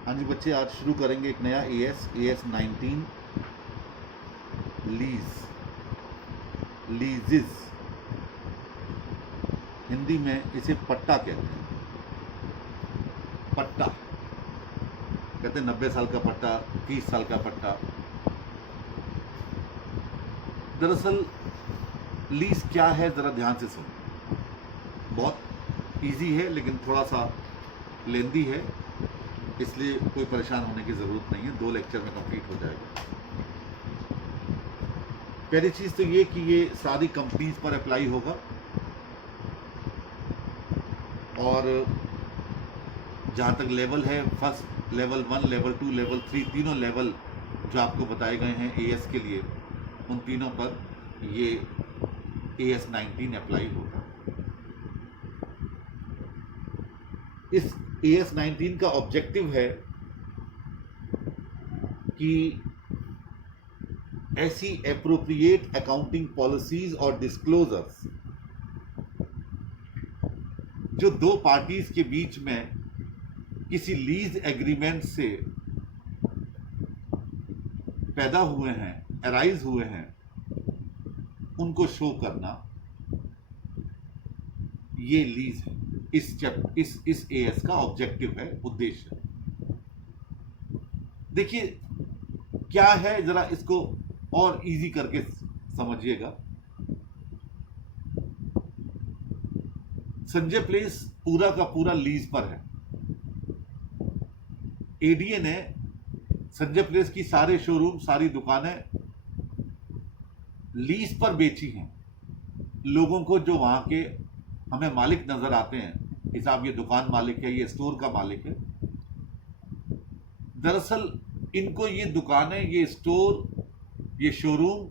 हाँ जी बच्चे, आज शुरू करेंगे एक नया AS 19 लीजिस। हिंदी में इसे पट्टा कहते हैं। पट्टा कहते हैं 90 साल का पट्टा, 30 साल का पट्टा। दरअसल लीज क्या है, ज़रा ध्यान से सुनो। बहुत इजी है लेकिन थोड़ा सा लेंदी है, इसलिए कोई परेशान होने की ज़रूरत नहीं है। 2 लेक्चर में कंप्लीट हो जाएगा। पहली चीज़ तो ये कि ये सारी कंपनीज पर अप्लाई होगा और जहाँ तक लेवल है, फर्स्ट लेवल 1, लेवल 2, लेवल 3, तीनों लेवल जो आपको बताए गए हैं AS के लिए, उन तीनों पर ये AS 19 अप्लाई होगा। इस AS 19 का ऑब्जेक्टिव है कि ऐसी एप्रोप्रिएट अकाउंटिंग पॉलिसीज और डिस्क्लोजर्स जो दो पार्टीज के बीच में किसी लीज एग्रीमेंट से पैदा हुए हैं, अराइज हुए हैं, उनको शो करना, ये लीज है। इस AS का ऑब्जेक्टिव है, उद्देश्य है। देखिए क्या है, जरा इसको और इजी करके समझिएगा। संजय प्लेस पूरा का पूरा लीज पर है। ADA ने संजय प्लेस की सारे शोरूम, सारी दुकानें लीज पर बेची हैं लोगों को, जो वहां के हमें मालिक नजर आते हैं कि साहब ये दुकान मालिक है, ये स्टोर का मालिक है। दरअसल इनको ये दुकानें, ये स्टोर, ये शोरूम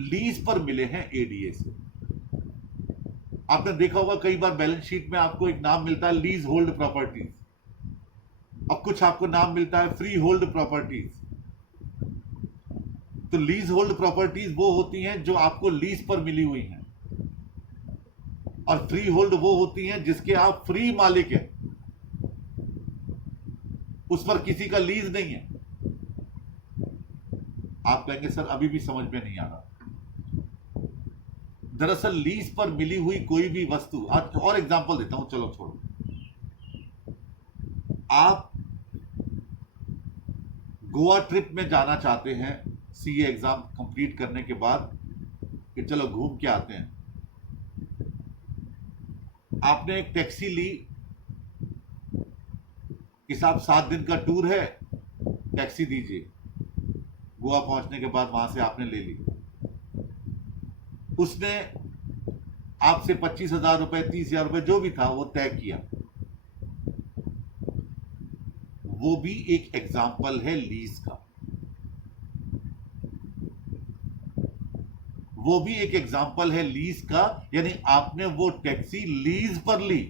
लीज पर मिले हैं ADA से। आपने देखा होगा कई बार बैलेंस शीट में आपको एक नाम मिलता है लीज होल्ड प्रॉपर्टीज, और कुछ आपको नाम मिलता है फ्री होल्ड प्रॉपर्टीज। तो लीज होल्ड प्रॉपर्टीज वो होती हैं जो आपको लीज पर मिली हुई हैं, और फ्री होल्ड वो होती हैं जिसके आप फ्री मालिक हैं, उस पर किसी का लीज नहीं है। आप कहेंगे सर अभी भी समझ में नहीं आ रहा। दरअसल लीज पर मिली हुई कोई भी वस्तु, आज और एग्जांपल देता हूं, चलो छोड़ो। आप गोवा ट्रिप में जाना चाहते हैं CA एग्जाम कंप्लीट करने के बाद कि चलो घूम के आते हैं। आपने एक टैक्सी ली कि साहब 7 दिन का टूर है, टैक्सी दीजिए। गोवा पहुंचने के बाद वहां से आपने ले ली। उसने आपसे 25,000 रुपए, 30,000 रुपए जो भी था वो तय किया। वो भी एक एग्जाम्पल है लीज का। वो भी एक एग्जाम्पल है लीज का, यानी आपने वो टैक्सी लीज पर ली।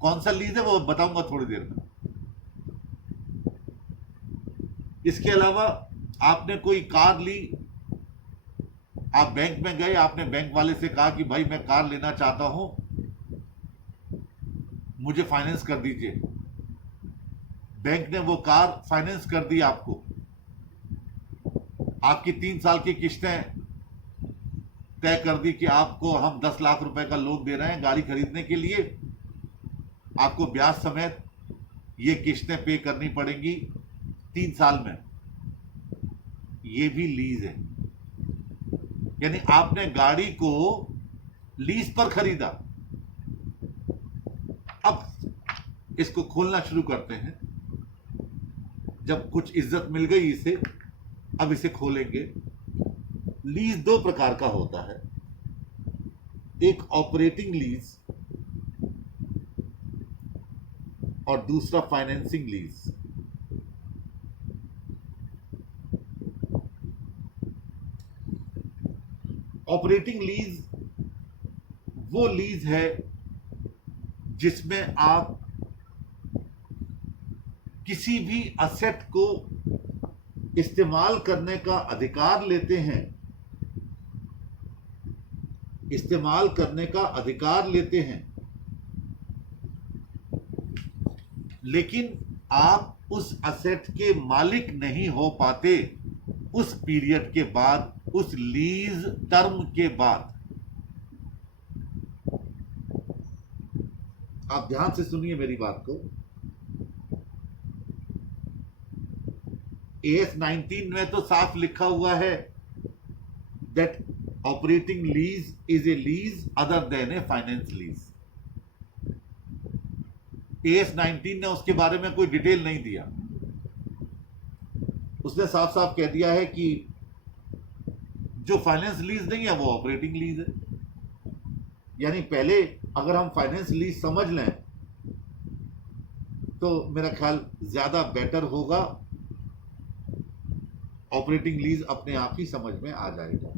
कौन सा लीज है वो बताऊंगा थोड़ी देर में। इसके अलावा आपने कोई कार ली, आप बैंक में गए, आपने बैंक वाले से कहा कि भाई मैं कार लेना चाहता हूं, मुझे फाइनेंस कर दीजिए। बैंक ने वो कार फाइनेंस कर दी आपको। आपकी 3 साल की किस्तें तय कर दी कि आपको हम 10 लाख रुपए का लोन दे रहे हैं गाड़ी खरीदने के लिए, आपको ब्याज समेत ये किस्तें पे करनी पड़ेंगी 3 साल में। ये भी लीज है, यानी आपने गाड़ी को लीज पर खरीदा। अब इसको खोलना शुरू करते हैं। जब कुछ इज्जत मिल गई इसे, अब इसे खोलेंगे। लीज 2 प्रकार का होता है, एक ऑपरेटिंग लीज और दूसरा फाइनेंसिंग लीज। ऑपरेटिंग लीज वो लीज है जिसमें आप किसी भी असेट को इस्तेमाल करने का अधिकार लेते हैं, इस्तेमाल करने का अधिकार लेते हैं, लेकिन आप उस असेट के मालिक नहीं हो पाते उस पीरियड के बाद, उस लीज टर्म के बाद। आप ध्यान से सुनिए मेरी बात को। AS 19 में तो साफ लिखा हुआ है that operating lease is a lease other than A finance lease. AS 19 ने उसके बारे में कोई डिटेल नहीं दिया। उसने साफ साफ कह दिया है कि जो फाइनेंस लीज नहीं है वो ऑपरेटिंग लीज है। यानी पहले अगर हम फाइनेंस लीज समझ लें तो मेरा ख्याल ज्यादा बेटर होगा। ऑपरेटिंग लीज अपने आप ही समझ में आ जाएगा।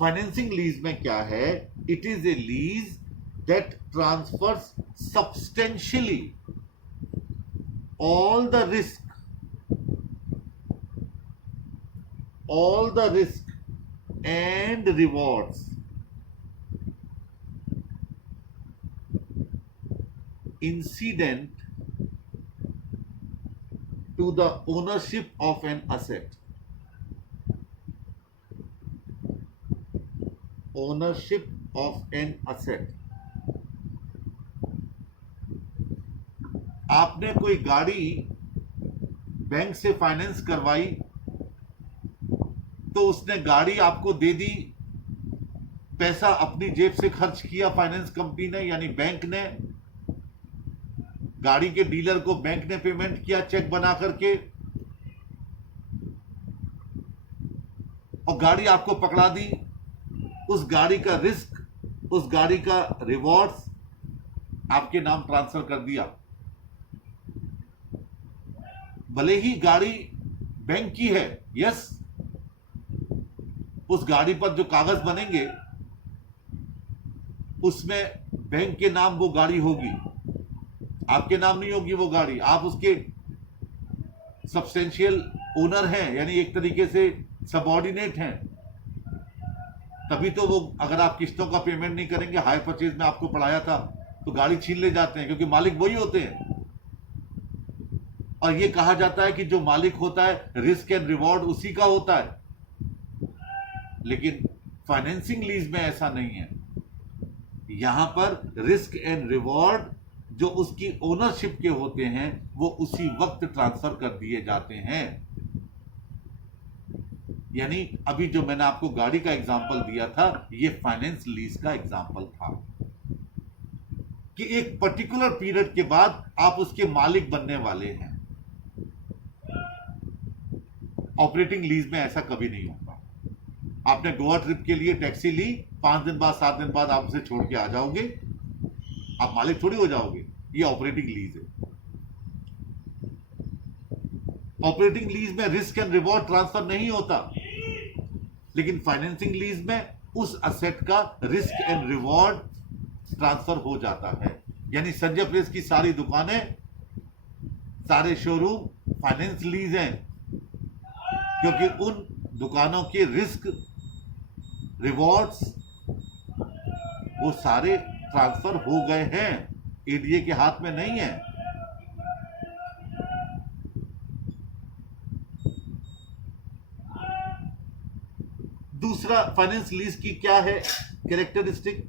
फाइनेंसिंग लीज में क्या है? It is a lease that transfers substantially all the risk and rewards incident to the ownership of an asset. Ownership of an asset. आपने कोई गाड़ी बैंक से फाइनेंस करवाई तो उसने गाड़ी आपको दे दी, पैसा अपनी जेब से खर्च किया फाइनेंस कंपनी ने यानी बैंक ने, गाड़ी के डीलर को बैंक ने पेमेंट किया चेक बना करके, और गाड़ी आपको पकड़ा दी। उस गाड़ी का रिस्क, उस गाड़ी का रिवॉर्ड्स आपके नाम ट्रांसफर कर दिया। भले ही गाड़ी बैंक की है, यस, उस गाड़ी पर जो कागज बनेंगे उसमें बैंक के नाम वो गाड़ी होगी, आपके नाम नहीं होगी वो गाड़ी। आप उसके सब्सटेंशियल ओनर हैं, यानी एक तरीके से सबऑर्डिनेट हैं। तभी तो वो, अगर आप किस्तों का पेमेंट नहीं करेंगे, हायर परचेज में आपको पढ़ाया था, तो गाड़ी छीन ले जाते हैं, क्योंकि मालिक वही होते हैं। और ये कहा जाता है कि जो मालिक होता है रिस्क एंड रिवॉर्ड उसी का होता है। लेकिन फाइनेंसिंग लीज में ऐसा नहीं है। यहां पर रिस्क एंड रिवॉर्ड जो उसकी ओनरशिप के होते हैं वो उसी वक्त ट्रांसफर कर दिए जाते हैं। यानी अभी जो मैंने आपको गाड़ी का एग्जांपल दिया था, ये फाइनेंस लीज का एग्जांपल था कि एक पर्टिकुलर पीरियड के बाद आप उसके मालिक बनने वाले हैं। ऑपरेटिंग लीज में ऐसा कभी नहीं होगा। आपने गोवा ट्रिप के लिए टैक्सी ली, 5 दिन बाद 7 दिन बाद आप उसे छोड़ के आ जाओगे, आप मालिक थोड़ी हो जाओगे। ये ऑपरेटिंग लीज है। ऑपरेटिंग लीज में रिस्क एंड रिवॉर्ड ट्रांसफर नहीं होता, लेकिन फाइनेंसिंग लीज में उस असेट का रिस्क एंड रिवॉर्ड ट्रांसफर हो जाता है। यानी संजय प्रेस की सारी दुकानें, सारे शोरूम फाइनेंस लीज हैं, क्योंकि उन दुकानों के रिस्क रिवॉर्ड्स वो सारे ट्रांसफर हो गए हैं, एडीए के हाथ में नहीं है। दूसरा, फाइनेंस लीज की क्या है कैरेक्टरिस्टिक?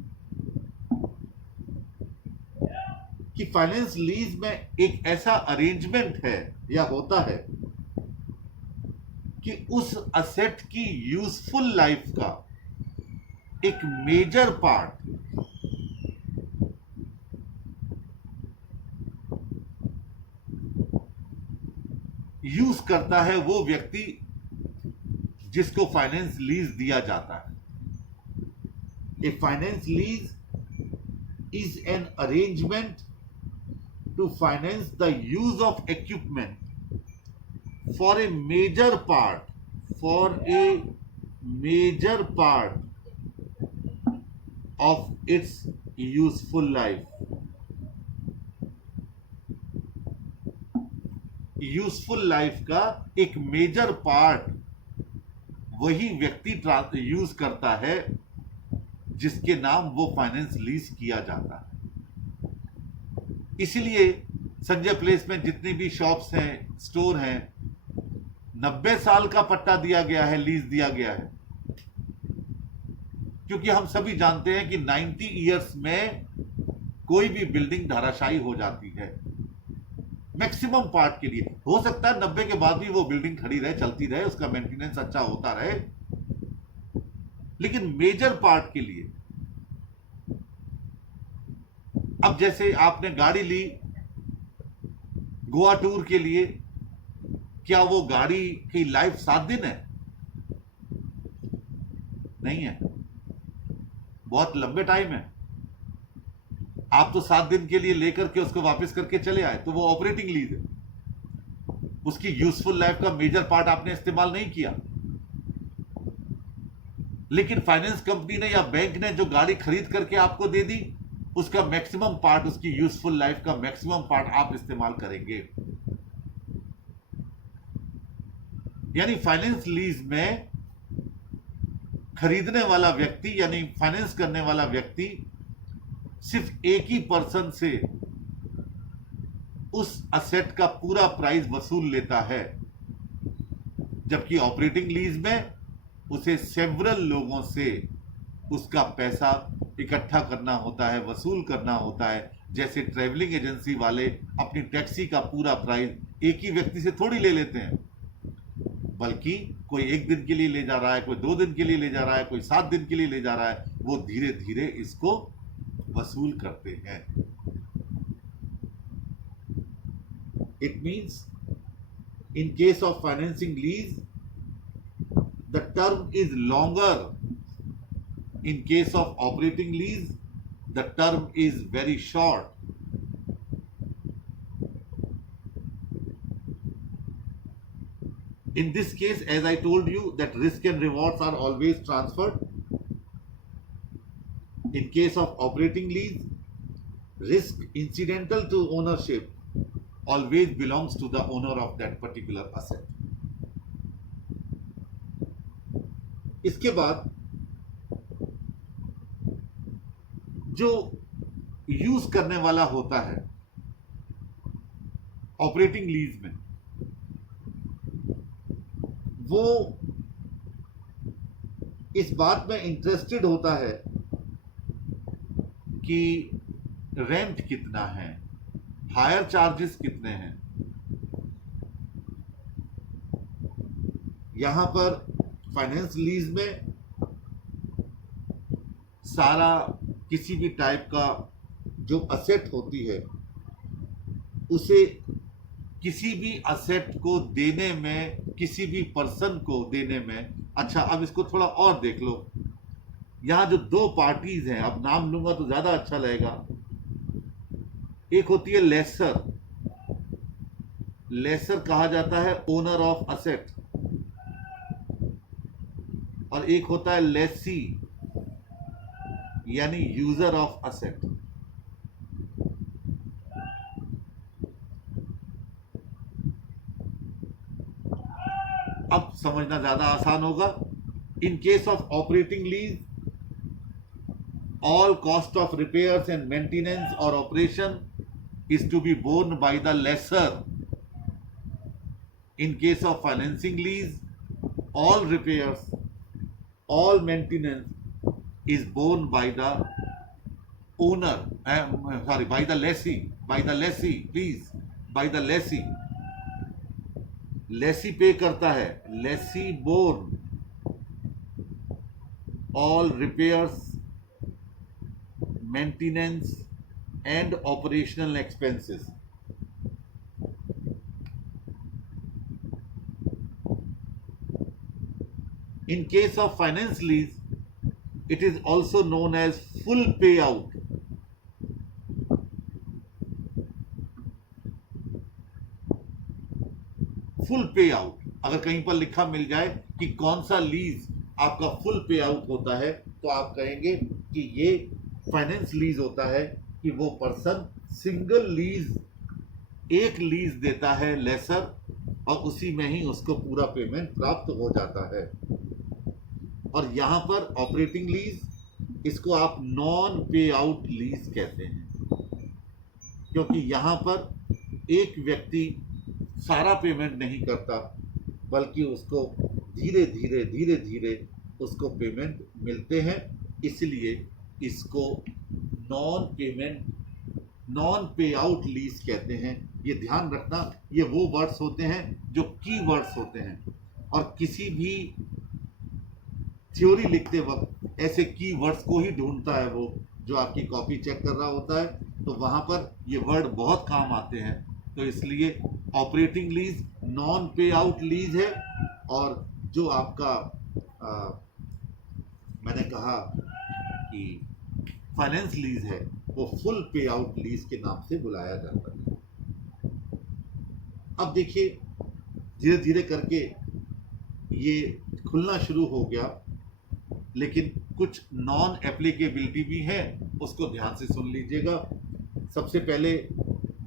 कि फाइनेंस लीज में एक ऐसा अरेंजमेंट है या होता है कि उस असेट की यूजफुल लाइफ का एक मेजर पार्ट यूज करता है वो व्यक्ति जिसको फाइनेंस लीज दिया जाता है। A finance lease is an arrangement to finance the use of equipment for a major part of its useful life. Useful life का एक मेजर पार्ट वही व्यक्ति यूज करता है जिसके नाम वो फाइनेंस लीज किया जाता है। इसीलिए संजय प्लेस में जितनी भी शॉप्स हैं, स्टोर हैं, 90 साल का पट्टा दिया गया है, लीज दिया गया है, क्योंकि हम सभी जानते हैं कि 90 इयर्स में कोई भी बिल्डिंग धराशायी हो जाती है। मैक्सिमम पार्ट के लिए हो सकता है 90 के बाद भी वो बिल्डिंग खड़ी रहे, चलती रहे, उसका मेंटेनेंस अच्छा होता रहे, लेकिन मेजर पार्ट के लिए, अब जैसे आपने गाड़ी ली गोवा टूर के लिए, क्या वो गाड़ी की लाइफ 7 दिन है? नहीं है, बहुत लंबे टाइम है। आप तो 7 दिन के लिए लेकर के उसको वापस करके चले आए, तो वो ऑपरेटिंग लीज है, उसकी यूजफुल लाइफ का मेजर पार्ट आपने इस्तेमाल नहीं किया। लेकिन फाइनेंस कंपनी ने या बैंक ने जो गाड़ी खरीद करके आपको दे दी, उसका मैक्सिमम पार्ट, उसकी यूजफुल लाइफ का मैक्सिमम पार्ट आप इस्तेमाल करेंगे। यानी फाइनेंस लीज में खरीदने वाला व्यक्ति यानी फाइनेंस करने वाला व्यक्ति सिर्फ एक ही पर्सन से उस असेट का पूरा प्राइस वसूल लेता है, जबकि ऑपरेटिंग लीज में उसे सेवरल लोगों से उसका पैसा इकट्ठा करना होता है, वसूल करना होता है। जैसे ट्रैवलिंग एजेंसी वाले अपनी टैक्सी का पूरा प्राइस एक ही व्यक्ति से थोड़ी ले लेते हैं, बल्कि कोई 1 दिन के लिए ले जा रहा है, कोई 2 दिन के लिए ले जा रहा है, कोई 7 दिन के लिए ले जा रहा है, वो धीरे धीरे इसको वसूल करते हैं। It means in case of financing lease the term is longer. In case of operating lease, the term is very short. In this case, as I told you, that risk and rewards are always transferred. In case of operating lease, risk incidental to ownership always belongs to the owner of that particular asset. इसके बाद जो use करने वाला होता है operating lease में, वो इस बात में इंटरेस्टेड होता है कि रेंट कितना है, हायर चार्जेस कितने हैं। यहां पर फाइनेंस लीज में सारा किसी भी टाइप का जो असेट होती है, उसे किसी भी असेट को देने में, किसी भी पर्सन को देने में, अच्छा अब इसको थोड़ा और देख लो। यहां जो 2 पार्टीज हैं, अब नाम लूंगा तो ज्यादा अच्छा लगेगा। एक होती है लेसर, लेसर कहा जाता है ओनर ऑफ असेट, और एक होता है लेसी यानी यूजर ऑफ असेट। अब समझना ज्यादा आसान होगा। In case of operating lease, all cost of repairs and maintenance or operation is to be borne by the lessor. In case of financing lease, all repairs, all maintenance is borne by the owner, by the lessee, please, by the lessee. Lessee pay करता है, lessee borne all repairs, maintenance and operational expenses. In case of finance lease, it is also known as full payout. Full पे out, अगर कहीं पर लिखा मिल जाए कि कौन सा लीज आपका फुल पे आउट होता है, तो आप कहेंगे कि ये फाइनेंस लीज होता है, कि वो पर्सन सिंगल लीज, एक लीज देता है लेसर, और उसी में ही उसको पूरा पेमेंट प्राप्त हो जाता है। और यहां पर ऑपरेटिंग लीज, इसको आप नॉन पे आउट लीज कहते हैं। क्योंकि यहाँ पर एक व्यक्ति सारा पेमेंट नहीं करता, बल्कि उसको धीरे धीरे धीरे धीरे उसको पेमेंट मिलते हैं। इसलिए इसको नॉन पे आउट लीज कहते हैं। ये ध्यान रखना, ये वो वर्ड्स होते हैं जो की वर्ड्स होते हैं, और किसी भी थ्योरी लिखते वक्त ऐसे की वर्ड्स को ही ढूंढता है वो जो आपकी कॉपी चेक कर रहा होता है, तो वहां पर ये वर्ड बहुत काम आते हैं। तो इसलिए ऑपरेटिंग लीज नॉन पे आउट लीज है, और जो आपका मैंने कहा कि फाइनेंस लीज है वो फुल पे आउट लीज के नाम से बुलाया जाता है। अब देखिए धीरे धीरे करके ये खुलना शुरू हो गया, लेकिन कुछ नॉन एप्लीकेबिलिटी भी है, उसको ध्यान से सुन लीजिएगा। सबसे पहले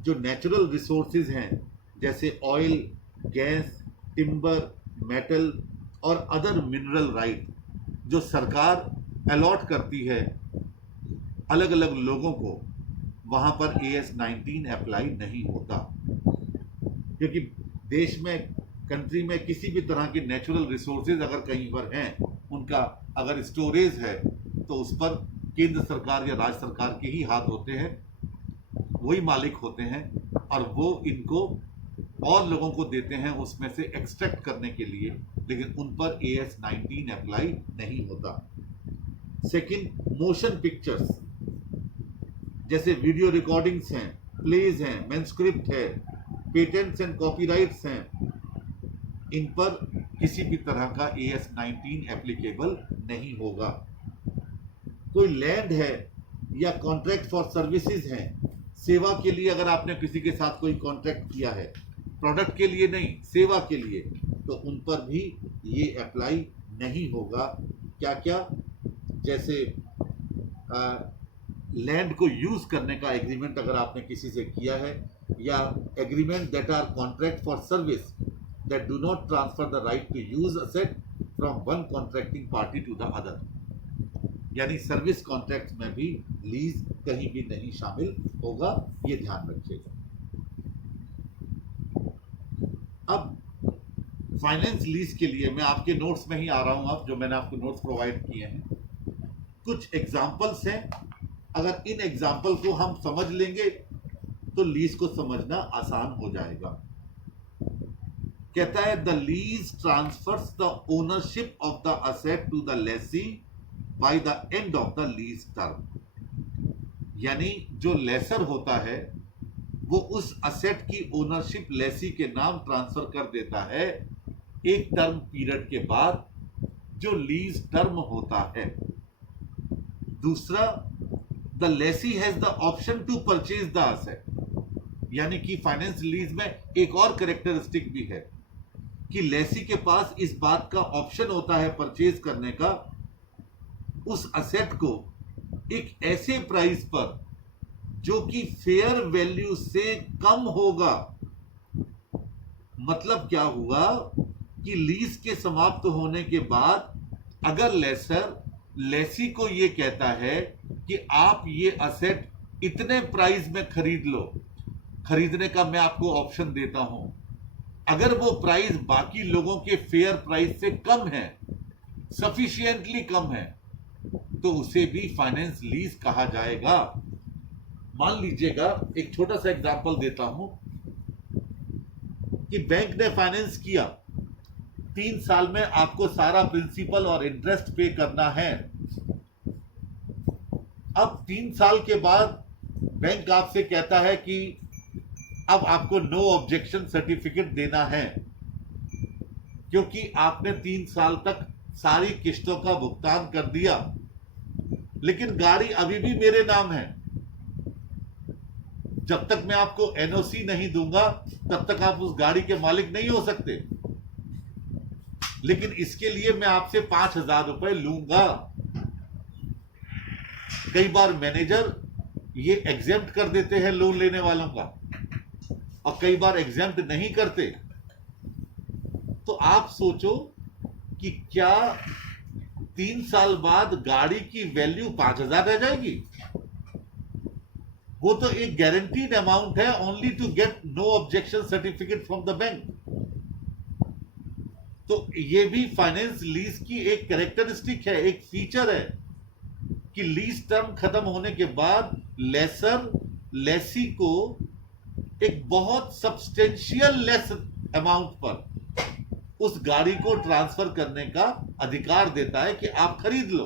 जो नेचुरल रिसोर्सेज हैं जैसे ऑयल, गैस, टिम्बर, मेटल और अदर मिनरल राइट जो सरकार अलॉट करती है अलग अलग लोगों को, वहां पर AS-19 अप्लाई नहीं होता, क्योंकि देश में, कंट्री में किसी भी तरह के नेचुरल रिसोर्सेज अगर कहीं पर हैं, उनका अगर स्टोरेज है तो उस पर केंद्र सरकार या राज्य सरकार के ही हाथ होते हैं, वही मालिक होते हैं, और वो इनको और लोगों को देते हैं उसमें से एक्सट्रैक्ट करने के लिए, लेकिन उन पर AS-19 अप्लाई नहीं होता। सेकंड, मोशन पिक्चर्स जैसे वीडियो रिकॉर्डिंग्स हैं, प्लेज हैं, मैन्युस्क्रिप्ट है, पेटेंट्स एंड कॉपीराइट्स हैं, इन पर किसी भी तरह का AS-19 एप्लीकेबल नहीं होगा। कोई लैंड है या कॉन्ट्रैक्ट फॉर सर्विसेज हैं, सेवा के लिए अगर आपने किसी के साथ कोई कॉन्ट्रैक्ट किया है, प्रोडक्ट के लिए नहीं, सेवा के लिए, तो उन पर भी ये अप्लाई नहीं होगा। क्या क्या? जैसे लैंड को यूज करने का एग्रीमेंट अगर आपने किसी से किया है, या agreement that are contract for service that do not transfer the right to use asset from one contracting party to the other, यानी सर्विस कॉन्ट्रैक्ट में भी लीज कहीं भी नहीं शामिल होगा, ये ध्यान रखिएगा। अब फाइनेंस लीज के लिए मैं आपके नोट्स में ही आ रहा हूं, अब जो मैंने आपको नोट्स प्रोवाइड किए हैं, कुछ एग्जाम्पल्स हैं। अगर इन एग्जाम्पल को हम समझ लेंगे तो लीज को समझना आसान हो जाएगा। कहता है the lease transfers the ownership of the asset to the lessee by the end of the lease term, यानी जो लेसर होता है वो उस असेट की ओनरशिप लेसी के नाम ट्रांसफर कर देता है एक टर्म पीरियड के बाद, जो लीज टर्म होता है। दूसरा, the lessee has the option to purchase the asset, यानी कि फाइनेंस लीज में एक और कैरेक्टरिस्टिक भी है कि लेसी के पास इस बात का ऑप्शन होता है परचेज करने का, उस असेट को एक ऐसे प्राइस पर जो कि फेयर वैल्यू से कम होगा। मतलब क्या हुआ कि लीज के समाप्त होने के बाद अगर लेसर लेसी को ये कहता है कि आप ये असेट इतने प्राइस में खरीद लो, खरीदने का मैं आपको ऑप्शन देता हूं, अगर वो प्राइस बाकी लोगों के फेयर प्राइस से कम है, सफिशिएंटली कम है, तो उसे भी फाइनेंस लीज कहा जाएगा। मान लीजिएगा, एक छोटा सा एग्जांपल देता हूं कि बैंक ने फाइनेंस किया, 3 साल में आपको सारा प्रिंसिपल और इंटरेस्ट पे करना है। अब 3 साल के बाद बैंक आपसे कहता है कि अब आपको नो ऑब्जेक्शन सर्टिफिकेट देना है, क्योंकि आपने 3 साल तक सारी किस्तों का भुगतान कर दिया, लेकिन गाड़ी अभी भी मेरे नाम है। जब तक मैं आपको NOC नहीं दूंगा तब तक आप उस गाड़ी के मालिक नहीं हो सकते, लेकिन इसके लिए मैं आपसे 5,000 रुपए लूंगा। कई बार मैनेजर ये एग्जेम्प्ट कर देते हैं लोन लेने वालों का, और कई बार एग्जेम्प्ट नहीं करते। तो आप सोचो कि क्या 3 साल बाद गाड़ी की वैल्यू 5,000 रह जाएगी? वो तो एक गारंटीड अमाउंट है, only to get no objection certificate from the bank. तो ये भी फाइनेंस लीज की एक कैरेक्टरिस्टिक है, एक फीचर है कि लीज टर्म खत्म होने के बाद लेसर लेसी को एक बहुत सब्सटेंशियल लेस अमाउंट पर उस गाड़ी को ट्रांसफर करने का अधिकार देता है कि आप खरीद लो।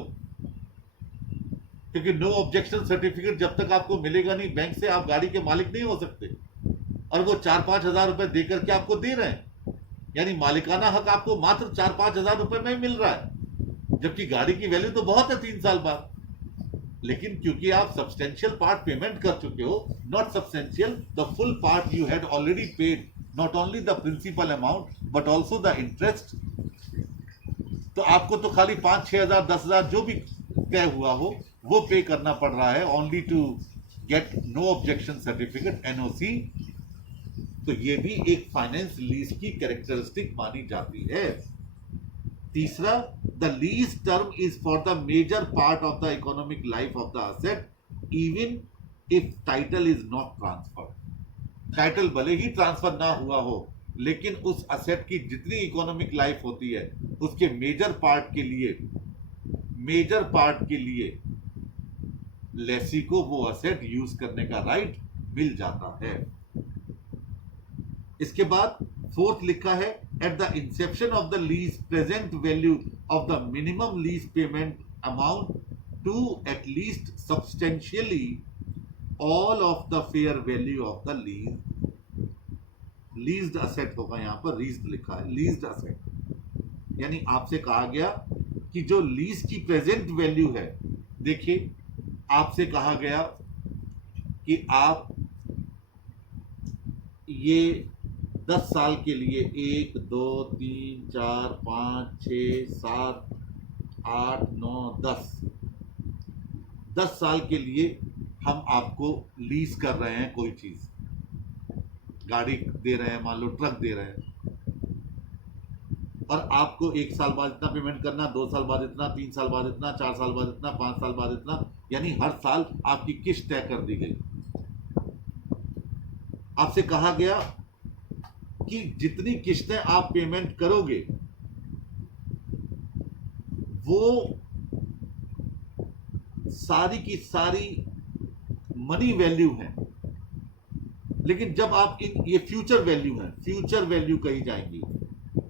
क्योंकि नो ऑब्जेक्शन सर्टिफिकेट जब तक आपको मिलेगा नहीं बैंक से, आप गाड़ी के मालिक नहीं हो सकते। और वो 4-5 हजार रुपए दे करके आपको दे रहे हैं, यानी मालिकाना हक आपको मात्र 4-5 हजार रुपए में मिल रहा है, जबकि गाड़ी की वैल्यू तो बहुत है 3 साल बाद। लेकिन क्योंकि आप सब्सटेंशियल पार्ट पेमेंट कर चुके हो, not substantial, the full part you had already paid, not only the principal amount but also the interest. तो आपको तो खाली 5-6 हजार 10 हजार जो भी तय हुआ हो वो पे करना पड़ रहा है, only to get no objection certificate, NOC. तो ये भी एक फाइनेंस लीज की कैरेक्टरिस्टिक मानी जाती है। तीसरा, the lease term is for the major part of the economic life of the asset even if title is not transferred. Title भले ही ट्रांसफर ना हुआ हो, लेकिन उस असेट की जितनी इकोनॉमिक लाइफ होती है उसके मेजर पार्ट के लिए लेसी को वो असेट यूज करने का राइट मिल जाता है। इसके बाद फोर्थ लिखा है, at the inception of the lease present value of the minimum lease payment amount to at least substantially all of the fair value of the leased asset होगा, यहां पर लीज्ड लिखा है, लीज्ड असेट। यानी आपसे कहा गया कि जो लीज की प्रेजेंट वैल्यू है, देखिए आपसे कहा गया कि आप ये 10 साल के लिए 1 2 3 4 5 6 7 8 9 10 साल के लिए हम आपको लीज कर रहे हैं, कोई चीज गाड़ी दे रहे हैं, मान लो ट्रक दे रहे हैं, और आपको 1 साल बाद इतना पेमेंट करना, 2 साल बाद इतना, 3 साल बाद इतना, 4 साल बाद इतना, 5 साल बाद इतना, यानी हर साल आपकी किस्त तय कर दी गई। आपसे कहा गया कि जितनी किस्तें आप पेमेंट करोगे वो सारी की सारी मनी वैल्यू है, लेकिन जब आप ये फ्यूचर वैल्यू कही जाएंगी,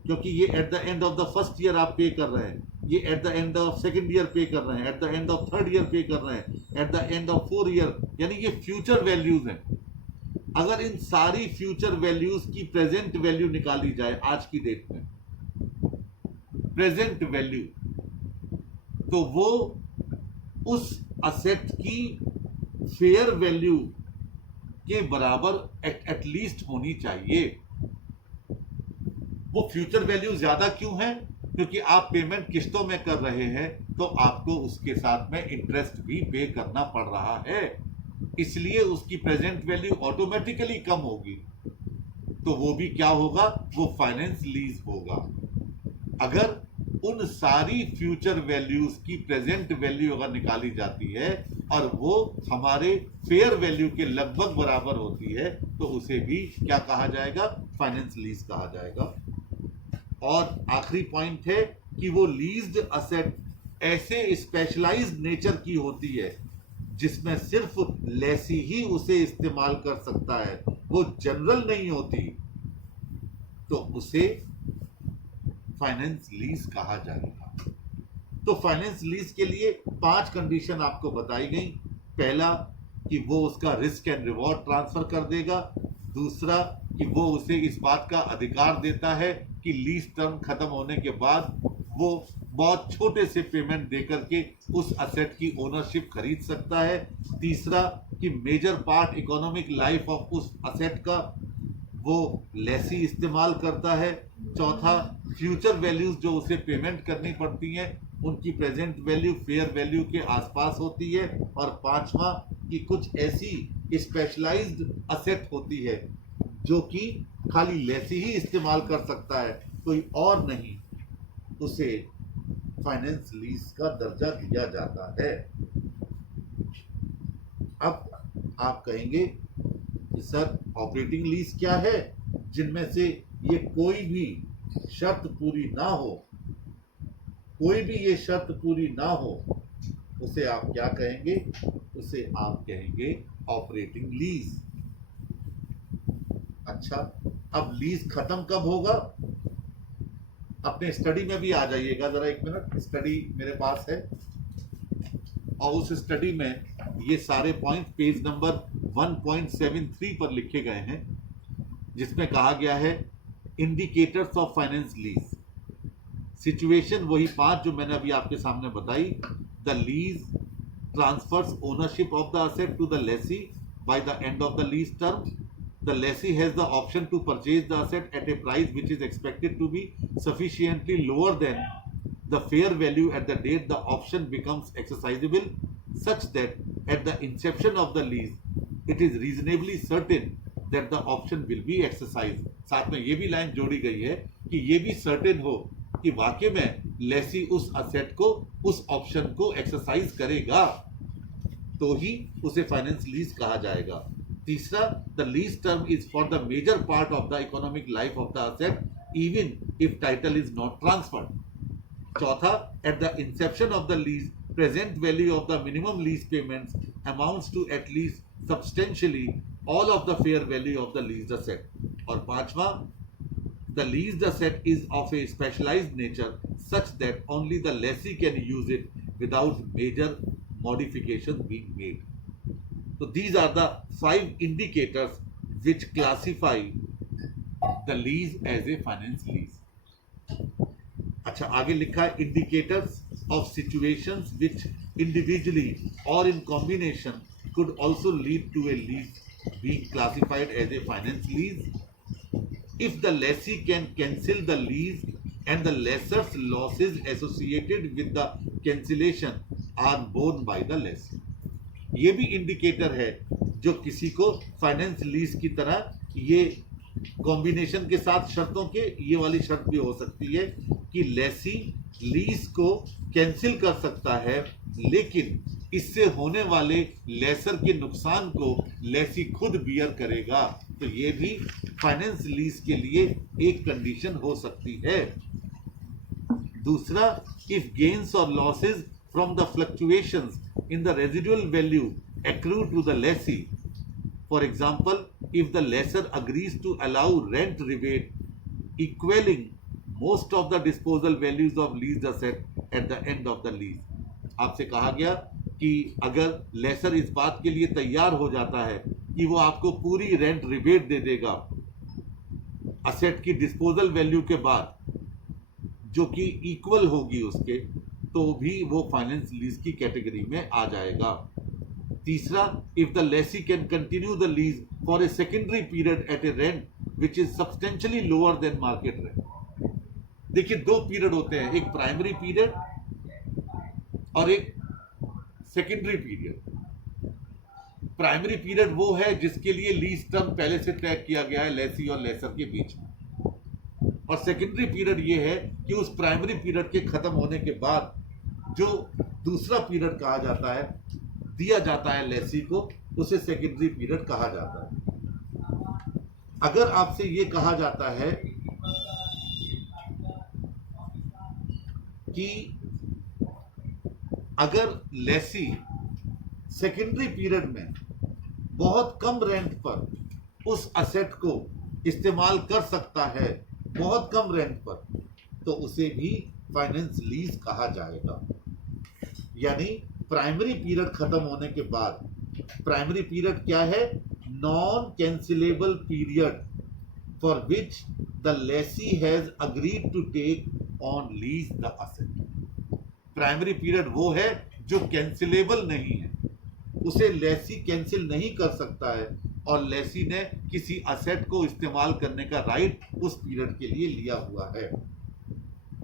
क्योंकि ये at the end of the first year आप पे कर रहे हैं, ये at the end of second year पे कर रहे हैं, at the end of third year पे कर रहे हैं, at the end of 4 year, यानी ये फ्यूचर वैल्यूज हैं। अगर इन सारी फ्यूचर वैल्यूज की प्रेजेंट वैल्यू निकाली जाए आज की डेट में, प्रेजेंट वैल्यू, तो वो उस असेट की फेयर वैल्यू के बराबर एटलीस्ट होनी चाहिए। वो फ्यूचर वैल्यू ज्यादा क्यों है? क्योंकि आप पेमेंट किस्तों में कर रहे हैं, तो आपको उसके साथ में इंटरेस्ट भी पे करना पड़ रहा है, इसलिए उसकी प्रेजेंट वैल्यू ऑटोमेटिकली कम होगी। तो वो भी क्या होगा? वो फाइनेंस लीज होगा। अगर उन सारी फ्यूचर वैल्यूज की प्रेजेंट वैल्यू अगर निकाली जाती है और वो हमारे फेयर वैल्यू के लगभग बराबर होती है, तो उसे भी क्या कहा जाएगा? फाइनेंस लीज कहा जाएगा। और आखिरी पॉइंट है कि वो लीज्ड असेट ऐसे स्पेशलाइज्ड नेचर की होती है जिसमें सिर्फ लेसी ही उसे इस्तेमाल कर सकता है, वो जनरल नहीं होती, तो उसे फाइनेंस लीज कहा जाएगा। तो फाइनेंस लीज के लिए 5 कंडीशन आपको बताई गई। पहला कि वो उसका रिस्क एंड रिवॉर्ड ट्रांसफर कर देगा। दूसरा कि वो उसे इस बात का अधिकार देता है कि लीज टर्म खत्म होने के बाद वो बहुत छोटे से पेमेंट देकर के उस असेट की ओनरशिप खरीद सकता है। तीसरा कि major part economic life of उस असेट का वो लेसी इस्तेमाल करता है। चौथा, फ्यूचर वैल्यूज जो उसे पेमेंट करनी पड़ती हैं उनकी प्रेजेंट वैल्यू फेयर वैल्यू के आसपास होती है। और पांचवा कि कुछ ऐसी स्पेशलाइज्ड असेट होती है जो कि खाली लेसी ही इस्तेमाल कर सकता है, कोई और नहीं, उसे फाइनेंस लीज का दर्जा दिया जाता है। अब आप कहेंगे कि सर ऑपरेटिंग लीज क्या है, जिनमें से ये कोई भी शर्त पूरी ना हो, कोई भी ये शर्त पूरी ना हो, उसे आप क्या कहेंगे? उसे आप कहेंगे ऑपरेटिंग लीज। अच्छा, अब लीज खत्म कब होगा? अपने स्टडी में भी आ जाइएगा जरा, एक मिनट, स्टडी मेरे पास है और उस स्टडी में ये सारे पॉइंट पेज नंबर 1.73 पर लिखे गए हैं, जिसमें कहा गया है indicators of finance lease. Situation वही 5 जो मैंने अभी आपके सामने बताई। The lease transfers ownership of the asset to the lessee by the end of the lease term. The lessee has the option to purchase the asset at a price which is expected to be sufficiently lower than the fair value at the date the option becomes exercisable, such that at the inception of the lease it is reasonably certain that the option will be exercised। साथ में ये भी line जोड़ी गई है कि ये भी सर्टेन हो कि वाकई में लेसी उस असेट को, उस ऑप्शन को एक्सरसाइज करेगा, तो ही उसे फाइनेंस लीज कहा जाएगा। तीसरा, the lease term is for the major part of the economic life of the asset even if title is not transferred. चौथा, at the inception of the lease present value of the minimum lease payments amounts to at least substantially all of the fair value of the lease asset. और पांचवा, the lease asset is of a specialised nature such that only the lessee can use it without major modifications being made. So these are the 5 indicators which classify the lease as a finance lease. अच्छा, आगे लिखा है indicators of situations which individually or in combination could also lead to a lease being classified as a finance lease. If the lessee can cancel the lease and the lessor's losses associated with the cancellation are borne by the lessee. ये भी indicator है जो किसी को finance lease की तरह, ये combination के साथ शर्तों के, ये वाली शर्त भी हो सकती है कि लेसी लीज को कैंसिल कर सकता है, लेकिन इससे होने वाले लेसर के नुकसान को लेसी खुद बियर करेगा। तो ये भी फाइनेंस लीज के लिए एक कंडीशन हो सकती है। दूसरा, इफ गेन्स और losses from the fluctuations in the residual value accrue to the lessee. For example, if the lessor agrees to allow rent rebate equaling most of the disposal values of leased asset at the end of the lease. आपसे कहा गया कि अगर laser इस बात के लिए तैयार हो जाता है कि वो आपको पूरी रेंट रिबेट दे देगा असेट की डिस्पोजल वैल्यू के बाद, जो कि इक्वल होगी उसके, तो भी वो फाइनेंस लीज की कैटेगरी में आ जाएगा। तीसरा, if the lessee can continue the lease for a secondary period at a rent which is substantially lower than market rent. देखिए, 2 पीरियड होते हैं, एक प्राइमरी पीरियड और एक सेकेंडरी पीरियड। प्राइमरी पीरियड वो है जिसके लिए लीज टर्म पहले से तय किया गया है लेसी और लेसर के बीच में, और सेकेंडरी पीरियड ये है कि उस प्राइमरी पीरियड के खत्म होने के बाद जो दूसरा पीरियड कहा जाता है, दिया जाता है लेसी को, उसे सेकेंडरी पीरियड कहा जाता है। अगर आपसे ये कहा जाता है कि अगर लेसी सेकेंडरी पीरियड में बहुत कम रेंट पर उस असेट को इस्तेमाल कर सकता है, बहुत कम रेंट पर, तो उसे भी फाइनेंस लीज कहा जाएगा। यानी प्राइमरी पीरियड खत्म होने के बाद, प्राइमरी पीरियड क्या है? Non cancellable period for which the lessee has agreed to take on lease the asset. Primary period वो है जो कैंसिलेबल नहीं है, उसे लेसी कैंसिल नहीं कर सकता है, और लेसी ने किसी असेट को इस्तेमाल करने का राइट उस पीरियड के लिए लिया हुआ है।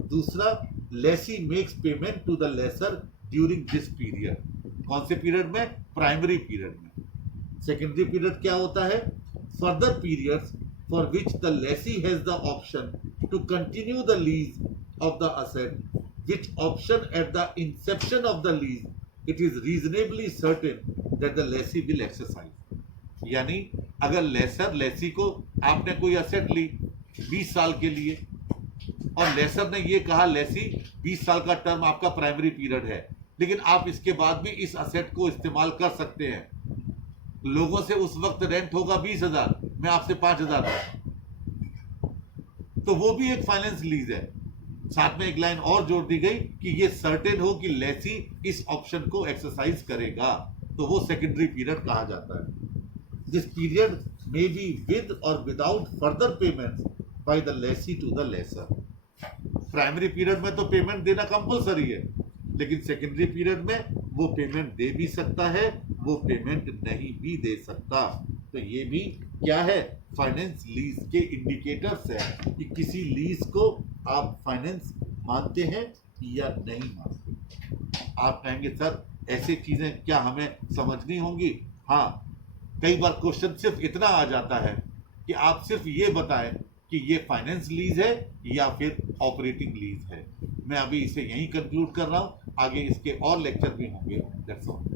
दूसरा, lessee makes payment to the lessor during this period. कौन से पीरियड में? प्राइमरी पीरियड में। सेकेंडरी पीरियड क्या होता है? Further periods for which the lessee has the option to continue the lease of the asset, which option at the inception of the lease it is reasonably certain that the lessee will exercise। यानी अगर lessor lessee को आपने कोई asset ली 20 साल के लिए और laser ने ये कहा लेसी 20 साल का टर्म आपका प्राइमरी पीरियड है, लेकिन आप इसके बाद भी इस असेट को इस्तेमाल कर सकते हैं। लोगों से उस वक्त रेंट होगा 20,000, मैं आपसे 5,000 तो वो भी एक फाइनेंस लीज है। साथ में एक लाइन और जोड़ दी गई कि ये सर्टेन हो कि लेसी इस ऑप्शन को एक्सरसाइज करेगा, तो वो सेकेंडरी पीरियड कहा जाता है। This period may be with or without further payment by the lessee to the lessor. Primary period में तो पेमेंट देना कंपलसरी है, लेकिन सेकेंडरी पीरियड में वो पेमेंट दे भी सकता है, वो पेमेंट नहीं भी दे सकता। तो ये भी क्या है, फाइनेंस लीज के इंडिकेटर्स है कि किसी लीज को आप फाइनेंस मानते हैं या नहीं मानते। आप कहेंगे सर ऐसी चीजें क्या हमें समझनी होंगी? हाँ, कई बार क्वेश्चन सिर्फ इतना आ जाता है कि आप सिर्फ ये बताएं कि ये फाइनेंस लीज है या फिर ऑपरेटिंग लीज है। मैं अभी इसे यहीं कंक्लूड कर रहा हूं, आगे इसके और लेक्चर भी होंगे। That's all.